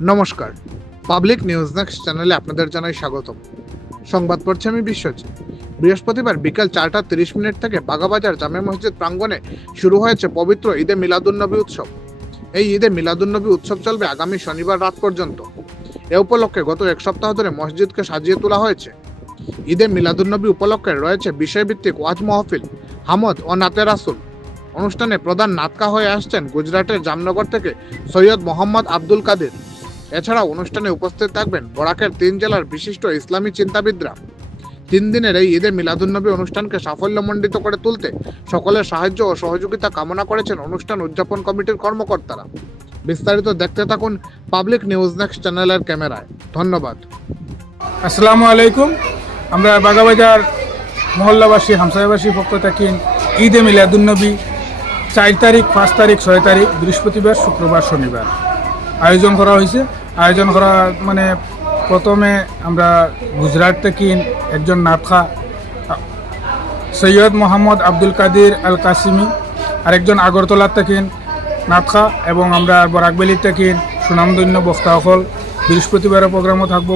নমস্কার। Public news next চ্যানেলে আপনাদের জানাই স্বাগতম। সংবাদ পড়ছি আমি বিশ্বজিৎ। বৃহস্পতিবার বিকাল চারটা তিরিশ মিনিট থেকে বাগাবাজার জামে মসজিদ প্রাঙ্গণে শুরু হয়েছে পবিত্র ঈদে মিলাদুন্নবী উৎসব। এই ঈদে মিলাদুন্নবী উৎসব চলবে আগামী শনিবার রাত পর্যন্ত। এ উপলক্ষে গত এক সপ্তাহ ধরে মসজিদকে সাজিয়ে তোলা হয়েছে। ঈদে মিলাদুন্নবী উপলক্ষে রয়েছে বিষয়ভিত্তিক ওয়াজ মহফিল, হামদ ও নাতে রাসুল অনুষ্ঠানে প্রধান নাতকা হয়ে আসছেন গুজরাটের জামনগর থেকে সৈয়দ মোহাম্মদ আব্দুল কাদের। এছাড়া অনুষ্ঠানে উপস্থিত থাকবেন বরাকের তিন জেলার বিশিষ্ট ইসলামী চিন্তাবিদরা। তিন দিনের এই ঈদে মিলাদুন্নবী অনুষ্ঠানকে সাফল্যমণ্ডিত করে তুলতে সকলের সাহায্য ও সহযোগিতা কামনা করেছেন অনুষ্ঠান উদযাপন কমিটির কর্মকর্তারা। বিস্তারিত দেখতে থাকুন পাবলিক নিউজ নেক্সট চ্যানেলের ক্যামেরায়। ধন্যবাদ। আসসালামু আলাইকুম। আমরা বাগাবাজার মহল্লাবাসী হামসাইবাসী পক্ষ থেকে ঈদে মিলাদুন্নবী, চার তারিখ, পাঁচ তারিখ, ছয় তারিখ, বৃহস্পতিবার, শুক্রবার, শনিবার। আয়োজন করা হয়েছে। আয়োজন করা মানে প্রথমে আমরা গুজরাট থেকে একজন নাটখা সৈয়দ মোহাম্মদ আব্দুল কাদির আল কাসিমি আরেকজন আগরতলার থেকে নাটখা এবং আমরা বরাকবেলির থেকে সুনামধন্য বক্তাসকল বৃহস্পতিবারের প্রোগ্রামও থাকব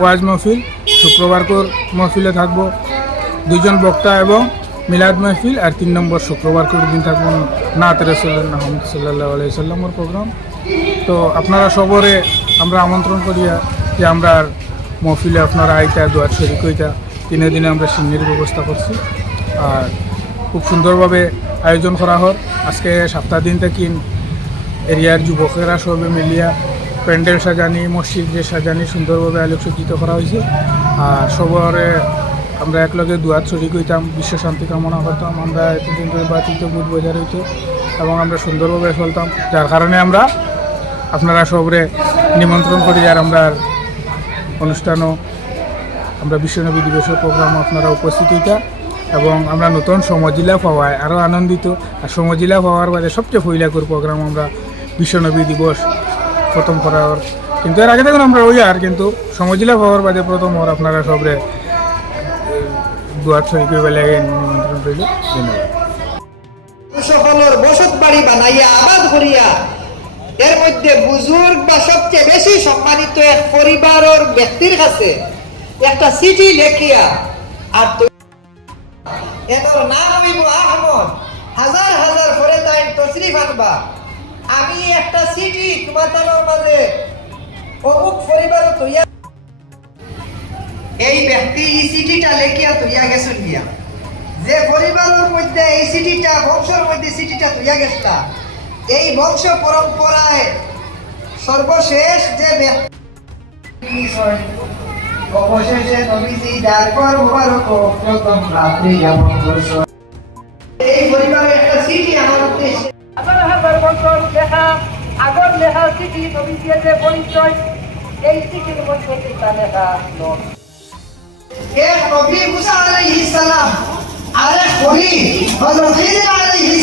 ওয়াজ মহফিল শুক্রবারকর মহফিলে থাকব। দুইজন বক্তা এবং মিলাদ মহফিল আর তিন নম্বর শুক্রবার করে দিন থাকব নাত রসুল্লাহ সাল্লাহ আলাই সাল্লামর প্রোগ্রাম। তো আপনারা সবরে আমরা আমন্ত্রণ করিয়া যে আমরা আর মহফিলে আপনারা আইতা, দোয়ার শরিক হইতা দিনে দিনে আমরা সিন্নির ব্যবস্থা করছি। আর খুব সুন্দরভাবে আয়োজন করা হয় আজকে সপ্তাহ দিন থেকে এরিয়ার যুবকেরা সবে মিলিয়া প্যান্ডেল সাজানি, মসজিদ সাজানি সুন্দরভাবে আলোকসজ্জিত করা হয়েছে। আর সবরে আমরা একলগে দুয়াত শরিক হইতাম বিশ্ব শান্তি কামনা করতাম, আমরা এতদিন ধরে বাতিত বুধ বজার হইতো এবং আমরা সুন্দরভাবে চলতাম। যার কারণে আমরা আপনারা সবরে নিমন্ত্রণ করি আর আমরা অনুষ্ঠানও, আমরা বিশ্বনবী দিবসের প্রোগ্রাম আপনারা উপস্থিত হইতা। এবং আমরা নতুন সমজিলা পাওয়ায় আরও আনন্দিত। আর সমজিলা পাওয়ার বাদে সবচেয়ে ফইলাকুর প্রোগ্রাম আমরা বিশ্বনবী দিবস প্রথম করার। কিন্তু এর আগে দেখুন আমরা ওই আর, কিন্তু সমজিলা পাওয়ার বাদে প্রথম হওয়ার আপনারা সবরে দুয়ার করে লাগে নিমন্ত্রণ রইল। ধন্যবাদ। সকলের বসত বাড়ি বানাইয়া আবাদ করিয়া এর মধ্যে বুজুর্গ বা সবচেয়ে বেশি সম্মানিত এক পরিবারের ব্যক্তির কাছে একটা চিঠি লেখিয়া, আর এর নাম হইব আহমদ। হাজার হাজার তাই আমি একটা মাঝে অমুক পরিবারও তৈয়া এই ব্যক্তি এই চিঠিটা লেখিয়া তৈয়া গেছেন গিয়া। যে পরিবারের মধ্যে এই সিটিটা বংশের মধ্যে সিটিটা তুইয়া গেছলা এই বংশ পরম্পরায় সর্বশেষ যে অবশেষে নবীজি যারপর মুবারক প্রথম রাত্রি এই পরিবারের একটা সিটি আমার উদ্দেশ্যে। হাজার হাজার বছর লেখা আগর লেখা চিঠি নবী দিয়েছে পরিচয় এই চিঠির মধ্যে তা লেখা এক নবী মুসা আলাইহিস সালাম আরেক কলি হযরত খিজির আলাইহিস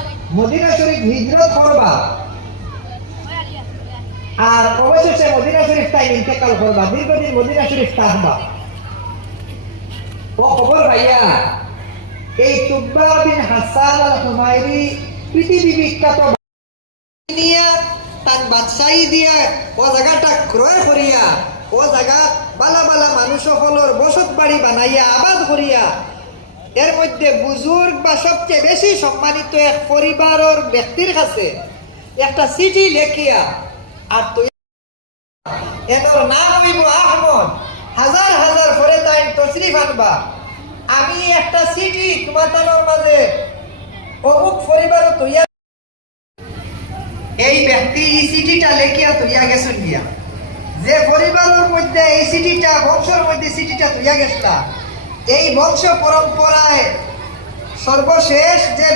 মদিনা শরীফ হিজরত করবা। আর অবশেষে মদিনা শরীফ তাই ইন্তেকাল করবা, দীর্ঘদিন মদিনা শরীফ থাকবা। ও খবর ভাইয়া, এই তুব্বা বিন হাসান আল হুমায়রি পৃথিবী বিখ্যাত তার বাদশাহী দিয়া ও জায়গাটা ক্রয় করিয়া, ও জায়গা বালা বালা মানুষ সকলের বসত বাড়ি বানাইয়া আবাদ করিয়া এর মধ্যে বুজুর্গ বা সবচেয়ে বেশি সম্মানিত এক পরিবারের ব্যক্তির কাছে একটা চিঠি লেখিয়া, আর তো এর নাম হইব আহমদ। হাজার হাজার করে তাই তশরিফ আনবা। আমি একটা চিঠি তোমার মাঝে অমুক পরিবার তৈয়া এই ব্যক্তি এই চিঠিটা লেখিয়া তৈয়া গেছেন গিয়া। যে পরিবারের মধ্যে এই সিটিটা বংশের মধ্যে সিটিটা তুইয়া গেছলা। এই বংশ পরম্পরায় সর্বশেষ যে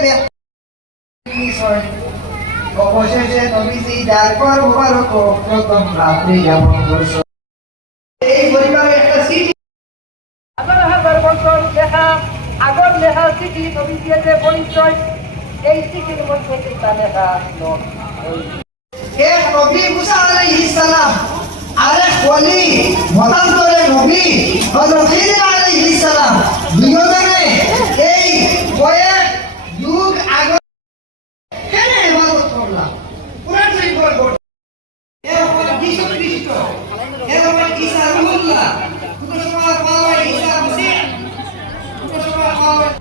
অবশেষে নবীজি যার পর মুবারক প্রথম রাত্রি এই পরিবারের একটা সিটি হাজার হাজার বছর লেখা আগর লেখা নবী যে পরিচয়। এই চিঠির মধ্যে চিন্তা লেখা এক নবী মুসা আলাইহিস সালাম আরেক ওলি মতান্তরে নবী হযরত আলাইহিসসালাম দুজনে এই কয়েক যুগ আগে কেন ইবাদত করলাম পুরা তুই কর করতে এর উপর যিশু খ্রিস্ট এর উপর ঈসা রুহুল্লাহ কুতুব পাওয়ার ঈসা মসিহ। কুতুব পাওয়ার